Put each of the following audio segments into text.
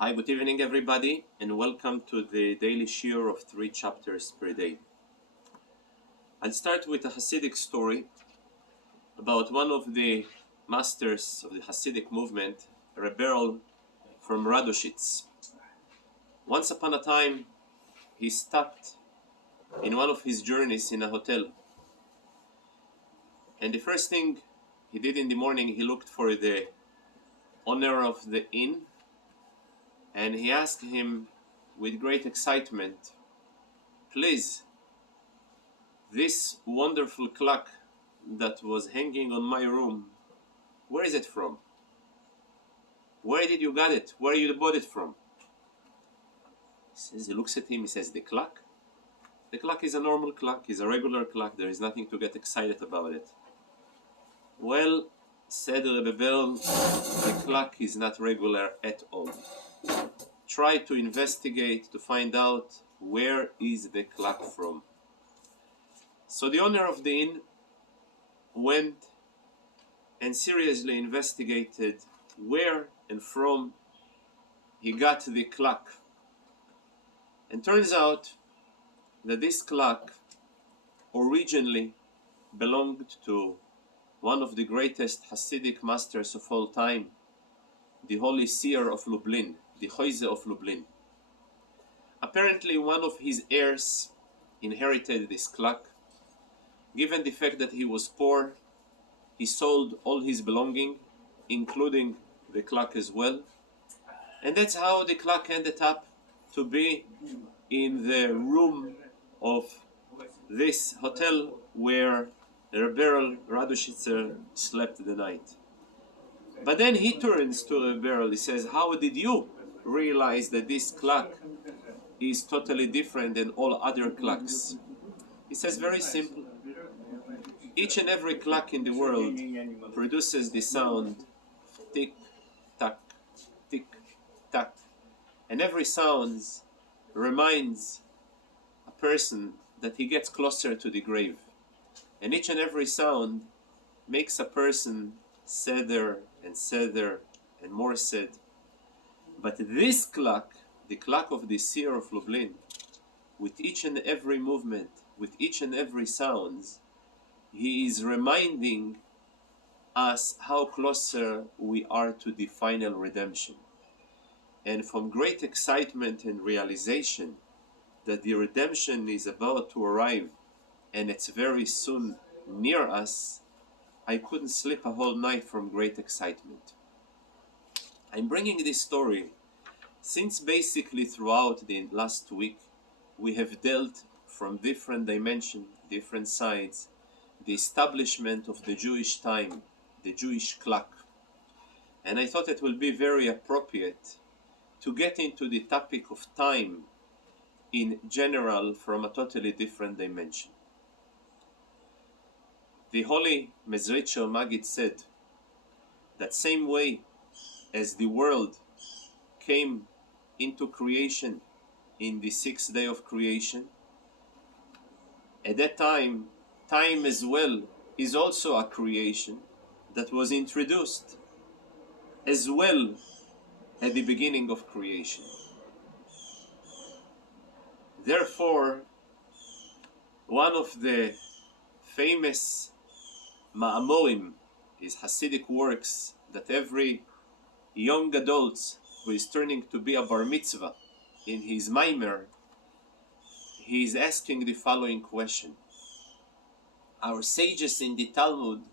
Hi, good evening, everybody, and welcome to the daily shiur of 3 chapters per day. I'll start with a Hasidic story about one of the masters of the Hasidic movement, Rebbe from Radoshitz. Once upon a time, he stopped in one of his journeys in a hotel. And the first thing he did in the morning, he looked for the owner of the inn, and he asked him with great excitement, "Please, this wonderful clock that was hanging on my room, where is it from? Where did you get it? Where you bought it from?" He looks at him, he says, "The clock? The clock is a normal clock, is a regular clock, there is nothing to get excited about it." "Well," said Rebbe Bell, "the clock is not regular at all. Try to investigate to find out where is the clock from." So the owner of the inn went and seriously investigated where and from he got the clock. And turns out that this clock originally belonged to one of the greatest Hasidic masters of all time, the Holy Seer of Lublin, the Choise of Lublin. Apparently one of his heirs inherited this clock. Given the fact that he was poor, he sold all his belongings, including the clock as well. And that's how the clock ended up to be in the room of this hotel where Rebbe Radoshitzer slept the night. But then he turns to Rebbe, he says, "How did you realize that this clock is totally different than all other clocks?" He says, "Very simple. Each and every clock in the world produces the sound tick, tack, tick, tack. And every sound reminds a person that he gets closer to the grave. And each and every sound makes a person sadder and sadder and more sad. But this clock, the clock of the Seer of Lublin, with each and every movement, with each and every sound, he is reminding us how closer we are to the final redemption. And from great excitement and realization that the redemption is about to arrive and it's very soon near us, I couldn't sleep a whole night from great excitement." I'm bringing this story since basically throughout the last week we have dealt from different dimensions, different sides, the establishment of the Jewish time, the Jewish clock. And I thought it will be very appropriate to get into the topic of time in general from a totally different dimension. The holy Mezritcher Maggid said that same way as the world came into creation in the 6th day of creation, at that time as well is also a creation that was introduced as well at the beginning of creation. Therefore, one of the famous ma'amorim is Hasidic works that every young adult who is turning to be a bar mitzvah in his maimer, he is asking the following question. Our sages in the Talmud,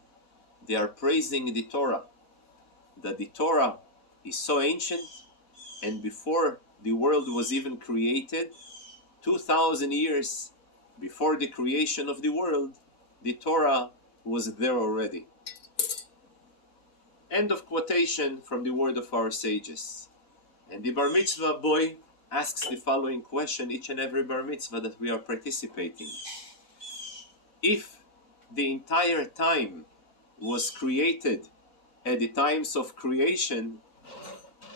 they are praising the Torah, that the Torah is so ancient, and before the world was even created, 2,000 years before the creation of the world, the Torah was there already. End of quotation from the word of our sages. And the bar mitzvah boy asks the following question each and every bar mitzvah that we are participating. If the entire time was created at the times of creation,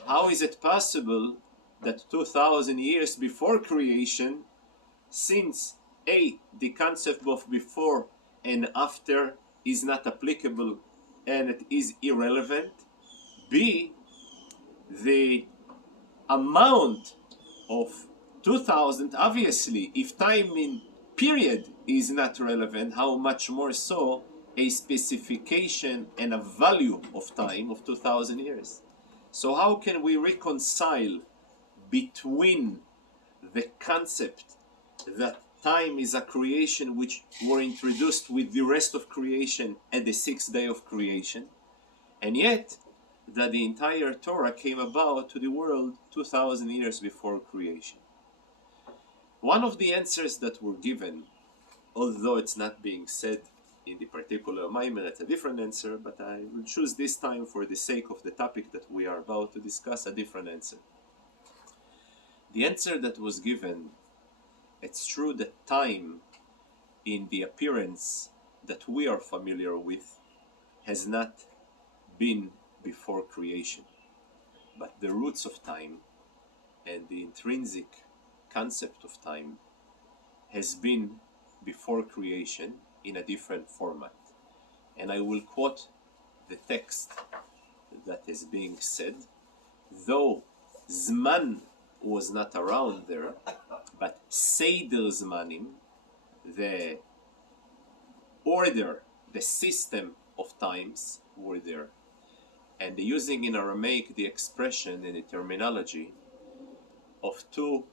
how is it possible that 2,000 years before creation, since A, the concept of before and after is not applicable and it is irrelevant, B, the amount of 2000, obviously, if time in period is not relevant, how much more so a specification and a value of time of 2000 years. So how can we reconcile between the concept that time is a creation which were introduced with the rest of creation at the sixth day of creation, and yet that the entire Torah came about to the world 2000 years before creation? One of the answers that were given, although it's not being said in the particular Maimer, it's a different answer, but I will choose this time for the sake of the topic that we are about to discuss a different answer. The answer that was given, it's true that time in the appearance that we are familiar with has not been before creation, but the roots of time and the intrinsic concept of time has been before creation in a different format. And I will quote the text that is being said, though Zman was not around there, but Seder Zmanim, the order, the system of times were there. And using in Aramaic the expression and the terminology of two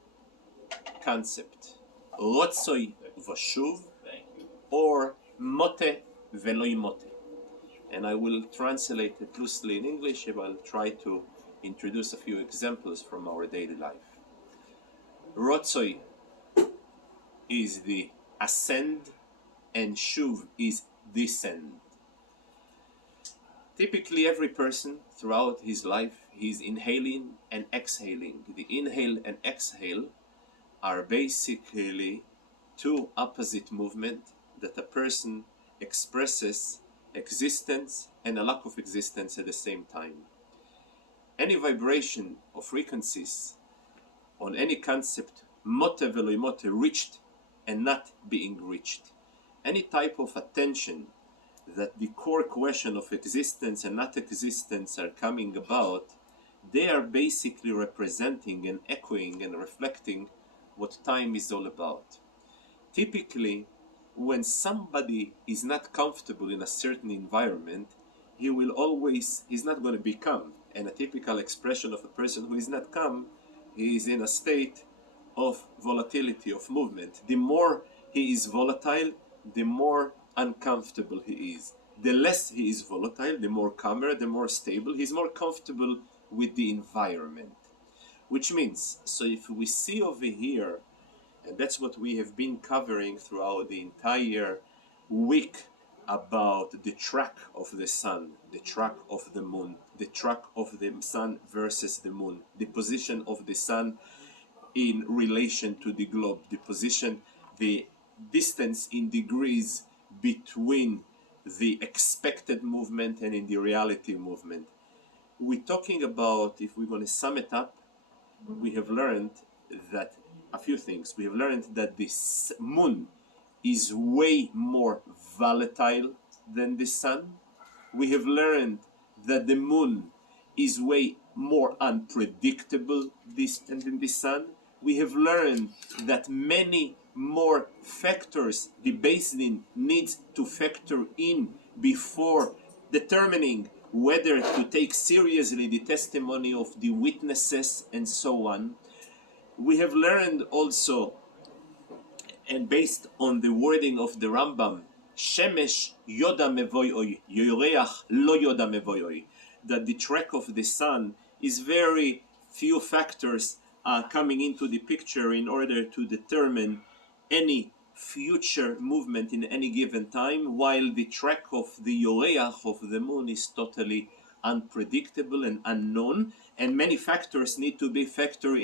concepts, Rotzoi Vashuv or Mote Veloi Mote. And I will translate it loosely in English, and I'll try to introduce a few examples from our daily life. Rotzoi is the ascend and Shuv is descend. Typically every person throughout his life, he's inhaling and exhaling. The inhale and exhale are basically two opposite movements that a person expresses existence and a lack of existence at the same time. Any vibration of frequencies on any concept, mote veloi mote, reached and not being reached. Any type of attention that the core question of existence and not existence are coming about, they are basically representing and echoing and reflecting what time is all about. Typically, when somebody is not comfortable in a certain environment, he's not going to become. And a typical expression of a person who is not calm, he is in a state of volatility, of movement. The more he is volatile, the more uncomfortable he is. The less he is volatile, the more calmer, the more stable, he's more comfortable with the environment. Which means, so if we see over here, and that's what we have been covering throughout the entire week about the track of the sun, the track of the moon, the track of the sun versus the moon, the position of the sun in relation to the globe, the position, the distance in degrees between the expected movement and in the reality movement. We're talking about, if we're going to sum it up, we have learned that a few things. We have learned that the moon is way more volatile than the sun. We have learned that the moon is way more unpredictable than the sun. We have learned that many more factors the Beis Din needs to factor in before determining whether to take seriously the testimony of the witnesses and so on. We have learned also, and based on the wording of the Rambam, Shemesh yoda mevoyoi, yoreach lo yoda mevoyoi, that the track of the sun is very few factors coming into the picture in order to determine any future movement in any given time, while the track of the yoreach of the moon is totally unpredictable and unknown, and many factors need to be factored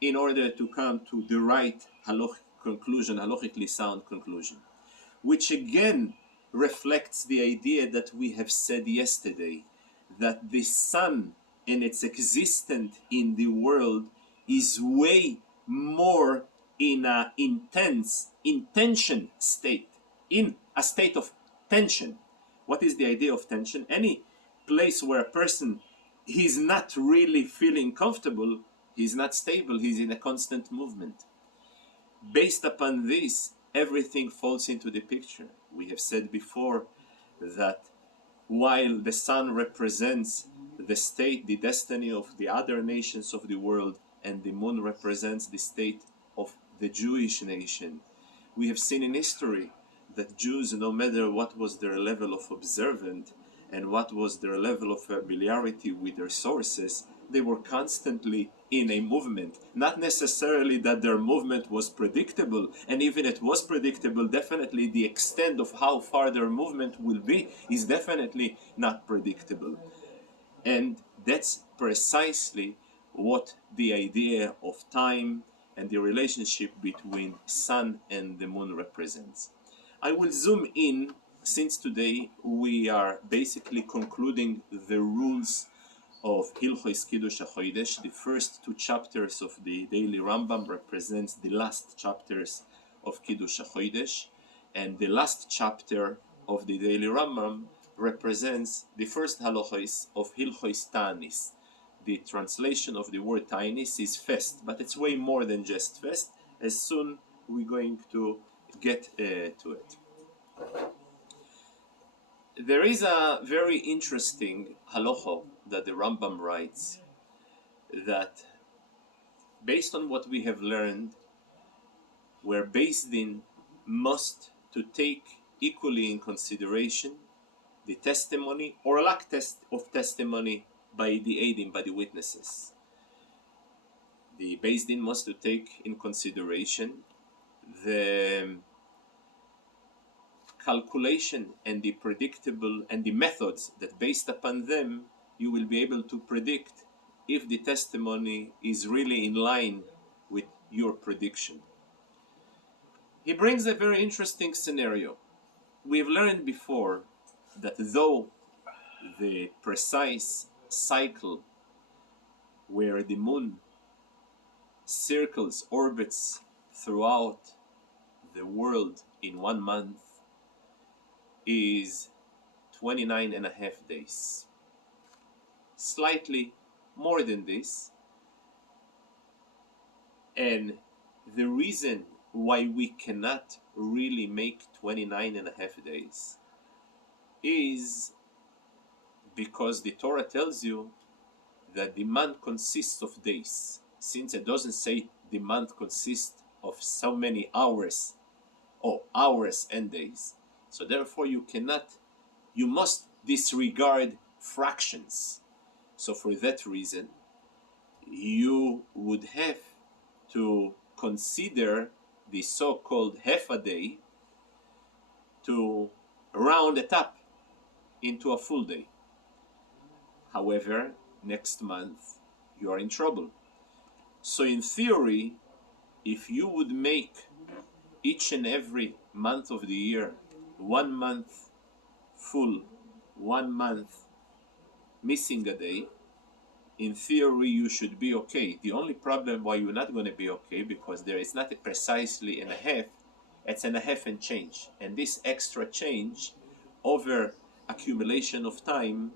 in order to come to the right halachically sound conclusion, which again reflects the idea that we have said yesterday, that the sun and its existence in the world is way more in an intention state, in a state of tension. What is the idea of tension? Any place where a person he's not really feeling comfortable, he's not stable, he's in a constant movement. Based upon this, everything falls into the picture. We have said before that while the sun represents the state, the destiny of the other nations of the world, and the moon represents the state of the Jewish nation, we have seen in history that Jews, no matter what was their level of observance and what was their level of familiarity with their sources, they were constantly in a movement. Not necessarily that their movement was predictable, and even it was predictable, definitely the extent of how far their movement will be is definitely not predictable. And that's precisely what the idea of time and the relationship between sun and the moon represents. I will zoom in, since today we are basically concluding the rules of Hilchos Kiddush HaChodesh. The first two chapters of the daily Rambam represents the last chapters of Kiddush HaChodesh, and the last chapter of the daily Rambam represents the first halachos of Hilchos Ta'anis. The translation of the word Ta'anis is fast, but it's way more than just fast. As soon we're going to get to it. There is a very interesting halacha that the Rambam writes, that based on what we have learned, where Beis Din must to take equally in consideration the testimony or lack of testimony by the Eidim, by the witnesses. The Beis Din must to take in consideration the calculation and the predictable and the methods that based upon them you will be able to predict if the testimony is really in line with your prediction. He brings a very interesting scenario. We've learned before that though the precise cycle where the moon circles, orbits throughout the world in 1 month is 29 and a half days. Slightly more than this. And the reason why we cannot really make 29 and a half days is because the Torah tells you that the month consists of days. Since it doesn't say the month consists of so many hours, or hours and days, so therefore you must disregard fractions. So for that reason, you would have to consider the so-called half a day to round it up into a full day. However, next month you are in trouble. So in theory, if you would make each and every month of the year 1 month full, 1 month missing a day, in theory you should be okay. The only problem why you're not going to be okay, because there is not precisely and a half, it's and a half and change. And this extra change over accumulation of time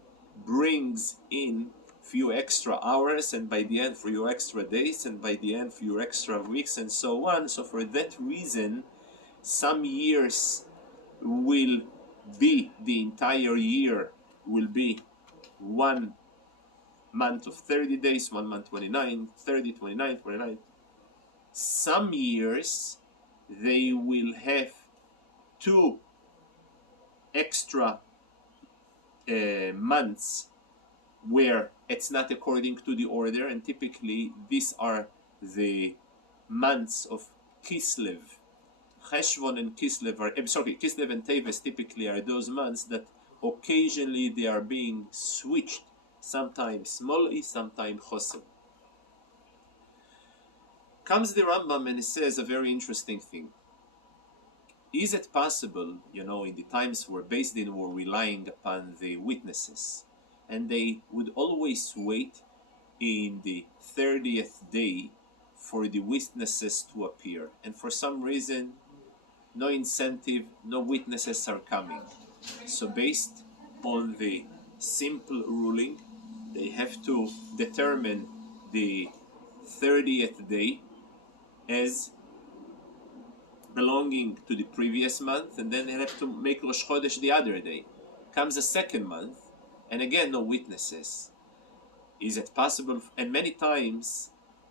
brings in few extra hours, and by the end few extra days, and by the end few extra weeks, and so on. So for that reason, some years will be, the entire year will be 1 month of 30 days, 1 month 29, 30, 29, 29. Some years they will have 2 extra months where it's not according to the order, and typically these are the months of Kislev. Cheshvan and Kislev are, Kislev and Teves typically are those months that occasionally they are being switched, sometimes Smoli, sometimes Chosev. Comes the Rambam and he says a very interesting thing. Is it possible, in the times where Beis Din were relying upon the witnesses, and they would always wait in the 30th day for the witnesses to appear, and for some reason, no incentive, no witnesses are coming. So based on the simple ruling They have to determine the 30th day as belonging to the previous month, and then they have to make Rosh Chodesh the other day. Comes a second month, and again no witnesses. Is it possible? And many times,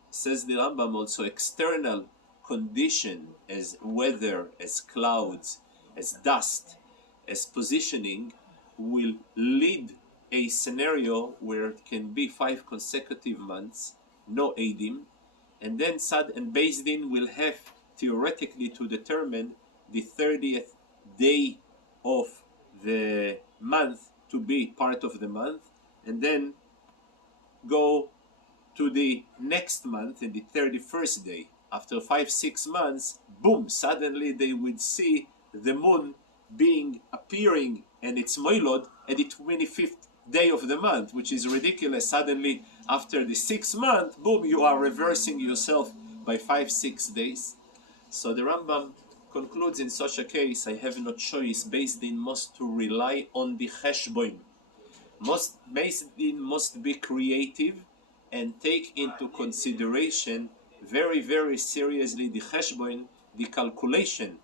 says the Rambam, also external condition as weather, as clouds, as dust, as positioning will lead a scenario where it can be 5 consecutive months, no Eidim, and then Sad and Beis Din will have theoretically to determine the 30th day of the month to be part of the month, and then go to the next month in the 31st day. After 5-6 months, boom, suddenly they would see the moon appearing and its moilod at the 25th day of the month, which is ridiculous. Suddenly, after the 6th month, boom, you are reversing yourself by 5-6 days. So the Rambam concludes, in such a case, I have no choice. Beis Din must to rely on the cheshbon. Beis Din must be creative and take into consideration very, very seriously the cheshbon, the calculation,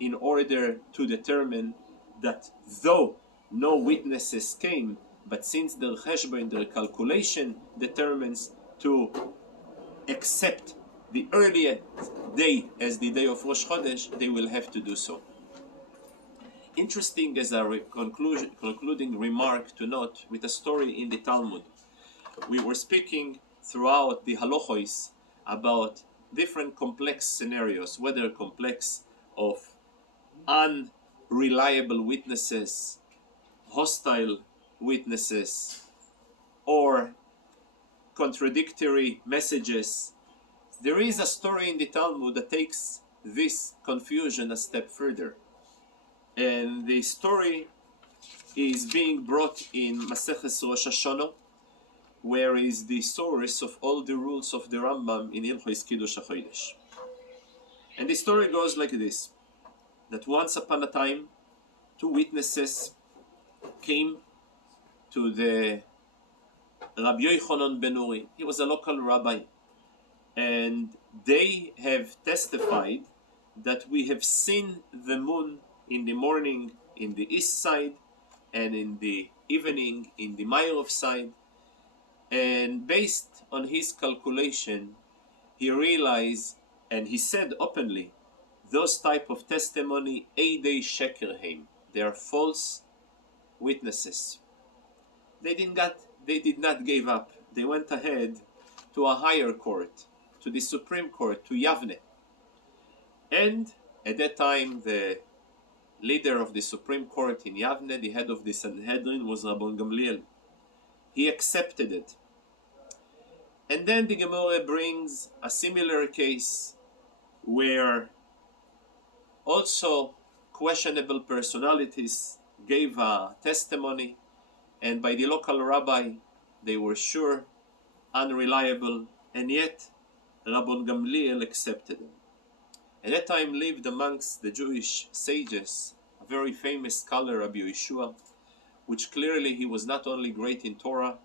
in order to determine that though no witnesses came, but since the cheshbon, the calculation determines to accept the earliest day as the day of Rosh Chodesh, they will have to do so. Interesting as a concluding remark to note with a story in the Talmud. We were speaking throughout the halachos about different complex scenarios, whether complex of unreliable witnesses, hostile witnesses, or contradictory messages. There is a story in the Talmud that takes this confusion a step further. And the story is being brought in Maseches Rosh Hashanah, where is the source of all the rules of the Rambam in Hilchos Kiddush HaChodesh. And the story goes like this, that once upon a time, 2 witnesses came to the Rabbi Yochanan ben Uri. He was a local rabbi. And they have testified that we have seen the moon in the morning in the east side and in the evening in the Ma'ariv side. And based on his calculation, he realized, and he said openly, those type of testimony, Eidei Shekerheim, they are false witnesses. They did not give up. They went ahead to a higher court, to the Supreme Court, to Yavne. And at that time, the leader of the Supreme Court in Yavne, the head of the Sanhedrin, was Rabban Gamliel. He accepted it. And then the Gemara brings a similar case where also questionable personalities gave a testimony, and by the local rabbi they were sure unreliable, and yet Rabban Gamliel accepted them. At that time lived amongst the Jewish sages a very famous scholar, Rabbi Yeshua, which clearly he was not only great in Torah,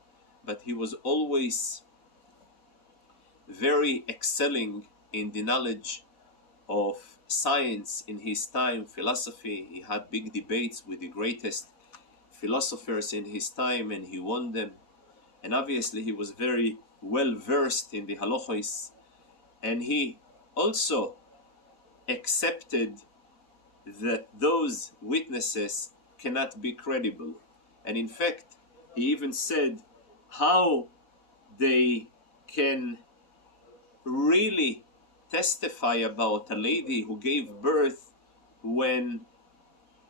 but he was always very excelling in the knowledge of science in his time, philosophy. He had big debates with the greatest philosophers in his time, and he won them. And obviously he was very well versed in the halachos, and he also accepted that those witnesses cannot be credible. And in fact, he even said how they can really testify about a lady who gave birth when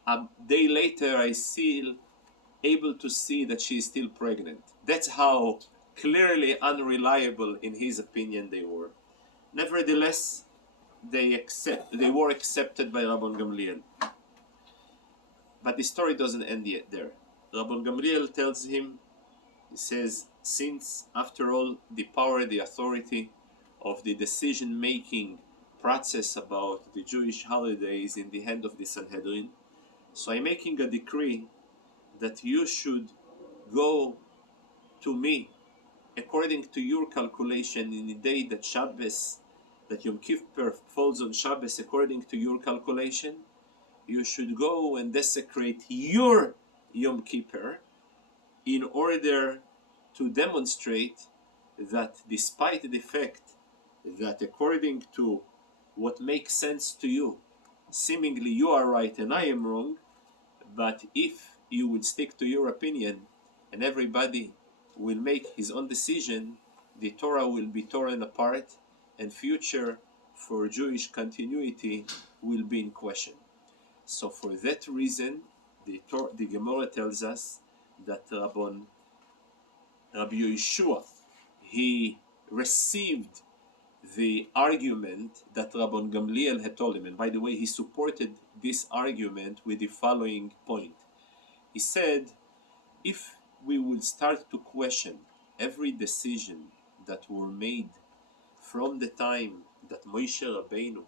a day later I still able to see that she is still pregnant. That's how clearly unreliable in his opinion they were. Nevertheless, they were accepted by Rabban Gamliel. But the story doesn't end yet there. Rabban Gamliel tells him, he says, since after all the power, the authority of the decision-making process about the Jewish holidays in the hand of the Sanhedrin, so I'm making a decree that you should go to me, according to your calculation, in the day that Shabbos, that Yom Kippur falls on Shabbos, according to your calculation, you should go and desecrate your Yom Kippur in order to demonstrate that despite the fact that according to what makes sense to you, seemingly you are right and I am wrong, but if you would stick to your opinion and everybody will make his own decision, the Torah will be torn apart and future for Jewish continuity will be in question. So for that reason, the Gemara tells us that Rabbi Yeshua, he received the argument that Rabban Gamliel had told him. And by the way, he supported this argument with the following point. He said, if we will start to question every decision that were made from the time that Moshe Rabbeinu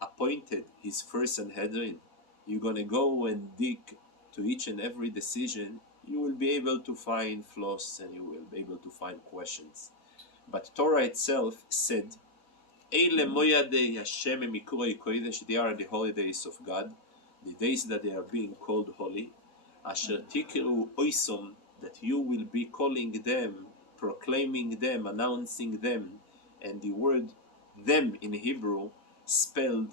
appointed his first Sanhedrin, you're going to go and dig to each and every decision, you will be able to find flaws and you will be able to find questions. But Torah itself said, Eile moyadei Hashem mikurei kodesh, they are the holy days of God, the days that they are being called holy, asher tikeru oisom, that you will be calling them, proclaiming them, announcing them, and the word them in Hebrew spelled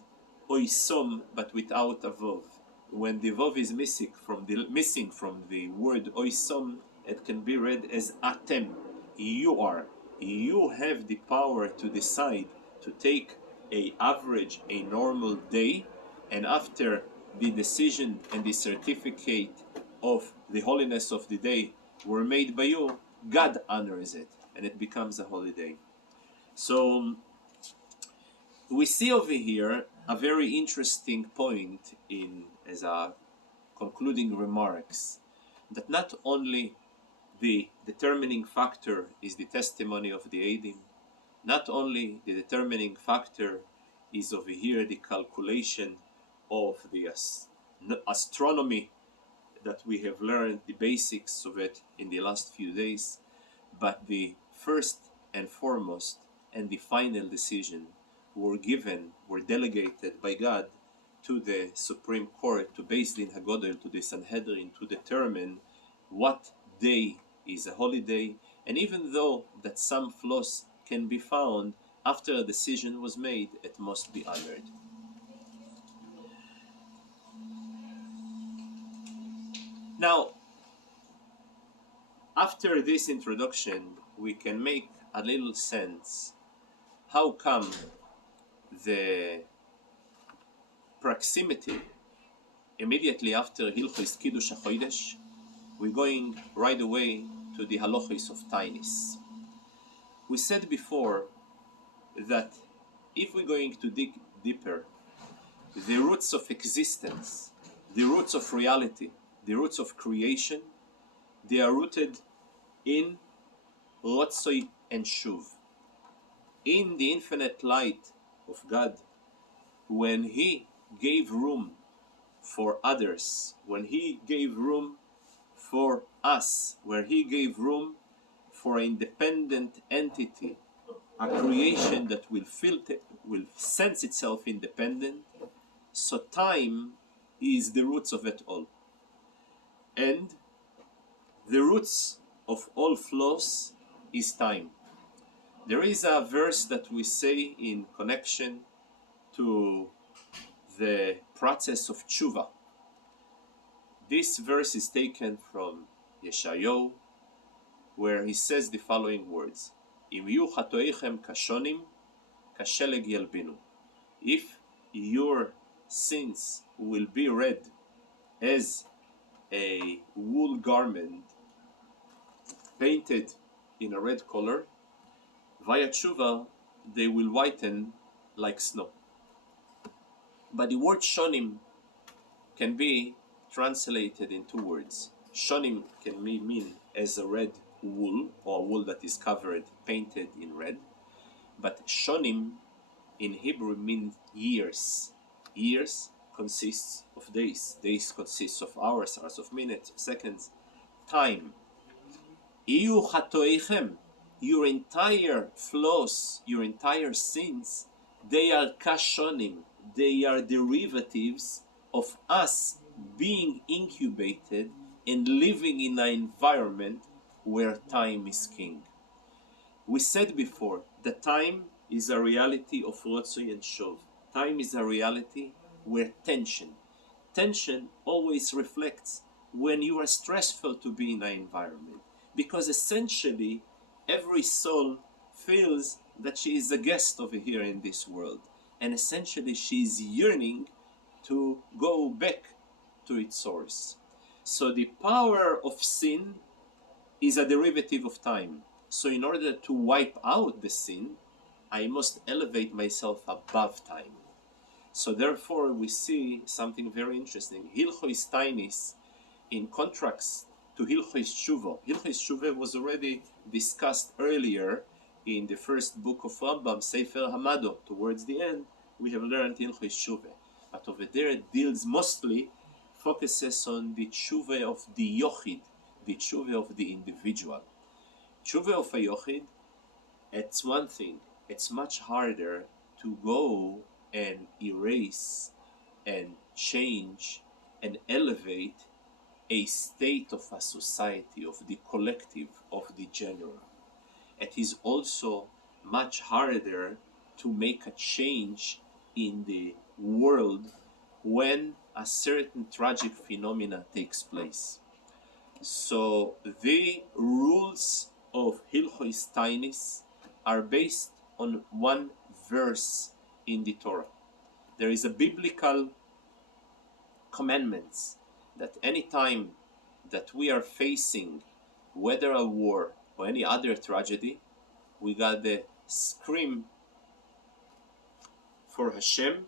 oisom but without a vav. When the vav is missing from the word oisom, it can be read as atem. You are. You have the power to decide to take a average, a normal day, and after the decision and the certificate of the holiness of the day were made by you, God honors it and it becomes a holiday. So we see over here a very interesting point as a concluding remarks, that not only the determining factor is the testimony of the Eidim, not only the determining factor is over here the calculation of the astronomy that we have learned the basics of it in the last few days, but the first and foremost and the final decision were delegated by God to the Supreme Court, to Beis Din HaGodel, to the Sanhedrin, to determine what day is a holiday, and even though that some flaws can be found, after a decision was made, it must be honored. Now, after this introduction, we can make a little sense how come the proximity immediately after Hilchos Kiddush HaChodesh, we're going right away to the halachos of Tainis. We said before that if we're going to dig deeper, the roots of existence, the roots of reality, the roots of creation, they are rooted in Rotzoi and Shuv, in the infinite light of God. When He gave room for others, when He gave room for us, where He gave room for an independent entity, a creation that will sense itself independent, so time is the roots of it all. And the roots of all flaws is time. There is a verse that we say in connection to the process of tshuva. This verse is taken from Yeshayahu, where he says the following words: Im yu chatoichem kashonim, kasheleg yalbinu. If your sins will be red as a wool garment painted in a red color, via tshuva they will whiten like snow. But the word shonim can be translated in two words. Shonim can mean as a red wool, or wool that is covered, painted in red. But shonim in Hebrew means years. Years consists of days. Days consists of hours, hours of minutes, of seconds. Time. Iu chatoeichem, your entire flaws, your entire sins, they are kashonim, they are derivatives of us being incubated and living in an environment where time is king. We said before that time is a reality of Rotzoy and Shov. Time is a reality where tension always reflects when you are stressful to be in an environment. Because essentially, every soul feels that she is a guest over here in this world. And essentially, she is yearning to go back to its source. So the power of sin is a derivative of time. So in order to wipe out the sin, I must elevate myself above time. So therefore we see something very interesting. Hilchos Tainis, in contrast to Hilchos Tshuva. Hilchos Tshuva was already discussed earlier in the first book of Rambam, Sefer Hamado. Towards the end, we have learned Hilchos Tshuva. But over there it deals mostly, focuses on the Tshuva of the Yochid, the Tshuva of the individual. Tshuva of a Yochid, it's one thing. It's much harder to go and erase and change and elevate a state of a society, of the collective, of the general. It is also much harder to make a change in the world when a certain tragic phenomena takes place. So the rules of Hilchos Tainis are based on one verse in the Torah. There is a biblical commandments that any time that we are facing whether a war or any other tragedy, we gotta scream for Hashem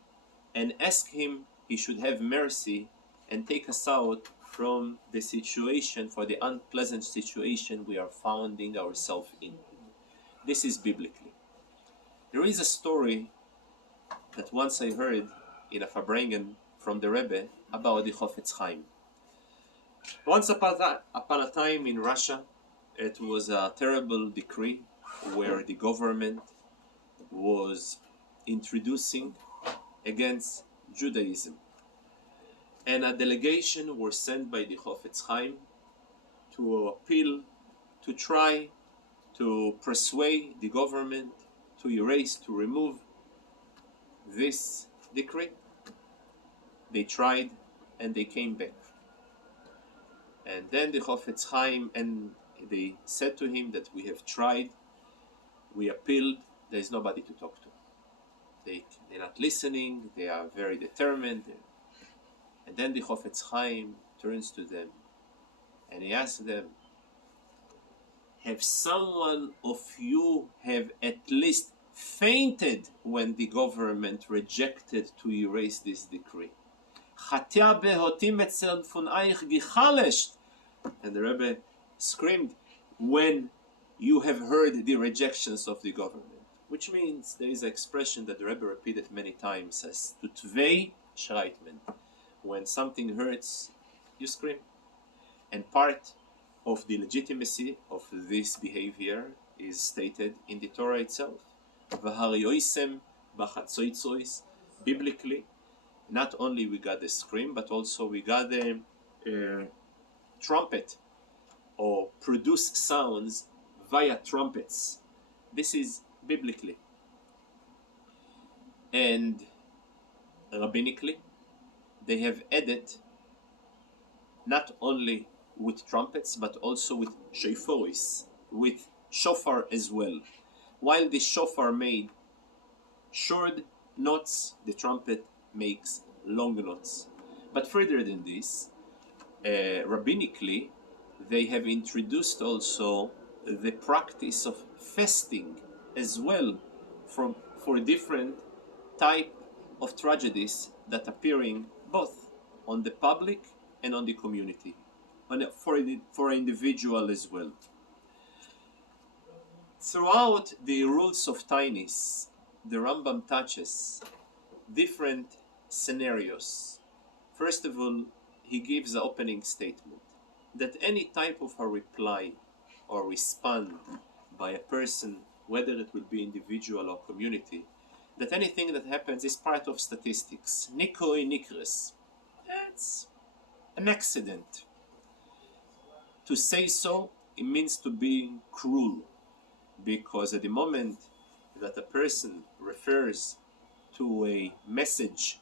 and ask Him He should have mercy and take us out from the situation, for the unpleasant situation we are finding ourselves in. This is biblically. There is a story that once I heard in a Farbrengen from the Rebbe about the Chofetz Chaim. Once upon a time in Russia, it was a terrible decree where the government was introducing against Judaism. And a delegation was sent by the Chofetz Chaim to appeal, to try to persuade the government to erase, to remove this decree. They tried and they came back. And then the Chofetz Chaim, and they said to him that we have tried, we appealed, there is nobody to talk to. They're not listening, they are very determined. And then the Chofetz Chaim turns to them and he asks them, have someone of you have at least fainted when the government rejected to erase this decree? And the Rebbe screamed, when you have heard the rejections of the government. Which means there is an expression that the Rebbe repeated many times as tutvei shreitmen. When something hurts, you scream. And part of the legitimacy of this behavior is stated in the Torah itself. Biblically, not only we got the scream, but also we got the trumpet, or produce sounds via trumpets. This is biblically. And rabbinically, they have added not only with trumpets, but also with shofaris, with shofar as well. While the shofar made short notes, the trumpet makes long notes. But further than this, rabbinically, they have introduced also the practice of fasting as well for different type of tragedies that appearing both on the public and on the community, for individual as well. Throughout the rules of Tainis, the Rambam touches different scenarios. First of all, he gives the opening statement that any type of a reply or respond by a person, whether it will be individual or community, that anything that happens is part of statistics. Nikoi nikris. It's an accident. To say so, it means to be cruel, because at the moment that a person refers to a message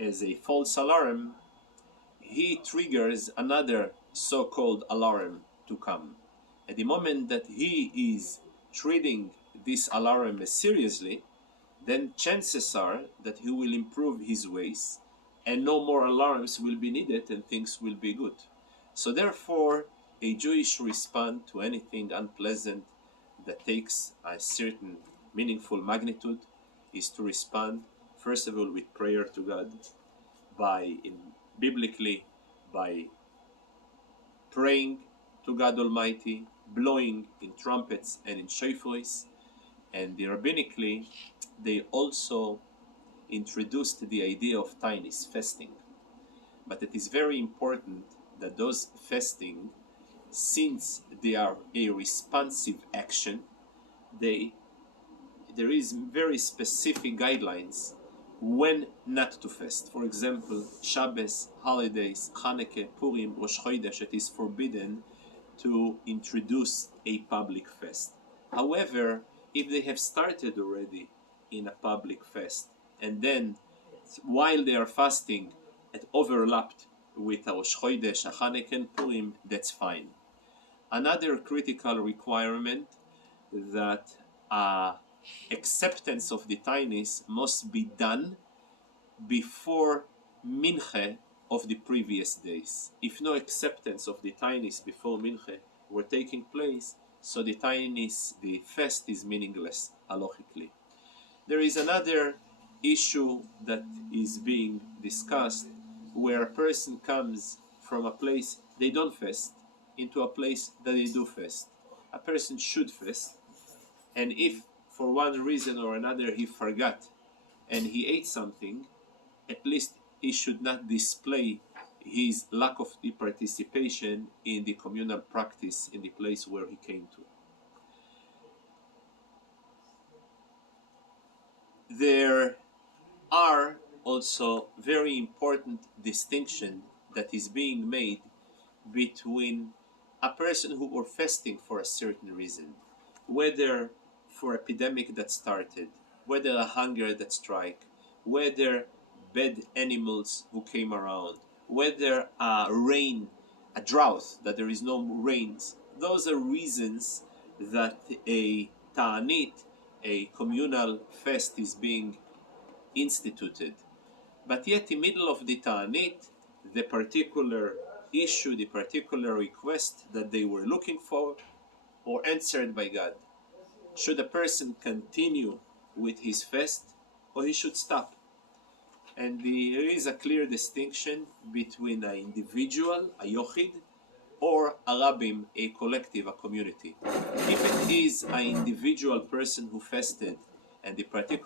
as a false alarm, he triggers another so-called alarm to come. At the moment that he is treating this alarm as seriously, then chances are that he will improve his ways and no more alarms will be needed and things will be good. So therefore, a Jewish response to anything unpleasant that takes a certain meaningful magnitude is to respond, first of all, with prayer to God, biblically, by praying to God Almighty, blowing in trumpets and in shofars, and rabbinically, they also introduced the idea of tainis, fasting. But it is very important that those fasting, since they are a responsive action, there is very specific guidelines when not to fast. For example, Shabbos, holidays, Hanukkah, Purim, Rosh Chodesh, it is forbidden to introduce a public fast. However, if they have started already in a public fast, and then while they are fasting, it overlapped with Rosh Chodesh, Hanukkah, and Purim, that's fine. Another critical requirement that acceptance of the tainis must be done before minche of the previous days. If no acceptance of the tainis before minche were taking place, so the tainis, the fast is meaningless halachically. There is another issue that is being discussed, where a person comes from a place they don't fast into a place that they do fast. A person should fast, and if for one reason or another he forgot and he ate something, at least he should not display his lack of the participation in the communal practice in the place where he came to. There are also very important distinction that is being made between a person who were fasting for a certain reason, whether for epidemic that started, whether a hunger that strike, whether bad animals who came around, whether a drought, that there is no rains. Those are reasons that a ta'anit, a communal fast, is being instituted. But yet, in the middle of the ta'anit, the particular issue, the particular request that they were looking for, were answered by God. Should a person continue with his fast, or he should stop? And there is a clear distinction between an individual, a yochid, or a rabbim, a collective, a community. If it is an individual person who fasted, and the particular